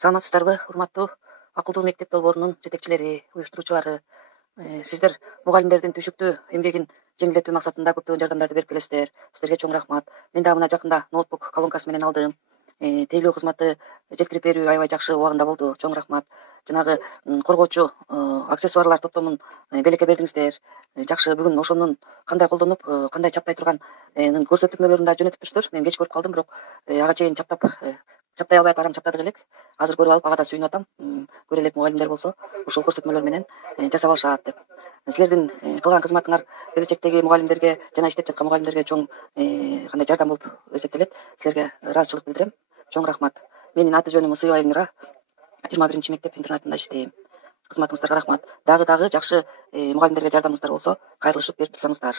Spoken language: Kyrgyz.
Саламатсыздарбы, урматтуу акылдуу мектеп долбоорунун жетекчилери, уюштуруучулары. Сиздер мугалимдердин түшүктүү эмгегин жеңилдетүү максатында көптөгөн жардамдарды берип келесиздер. Сиздерге чоң рахмат. Мен дагы мына жакында ноутбук колонкасы менен алдым. Тейлөө кызматы жеткирип берүү аябай жакшы убагында болду. Чоң рахмат. Жанагы коргоочу аксессуарлар топтомун белекке бердиңиздер. Жакшы. Бүгүн ошонун кандай колдонуп, кандай чаптай турганын көрсөтмөлөрүн да жөнөтүп туруштур. Мен кеч көрүп калдым, бирок ага чейин чаптай албай атып, арам чаптадык элек. Азыр көрүп алып, ага да сүйүнүп атам. Көрө элек мугалимдер болсо ушул көрсөтмөлөр менен жасап алышат деп. Силердин кылган кызматыңар келечектеги мугалимдерге жана иштеп жаткан мугалимдерге чоң кандай жардам болуп эсептелет. Силерге ыраазычылык билдирем. Чоң рахмат. Менин аты жөнүм Ысыбай Эльмира. 21 мектеп интернатында иштейм. Кызматыңыздарга рахмат. Дагы жакшы мугалимдерге жардамыңыздар болсо, кайрылышып берип турсаңыздар.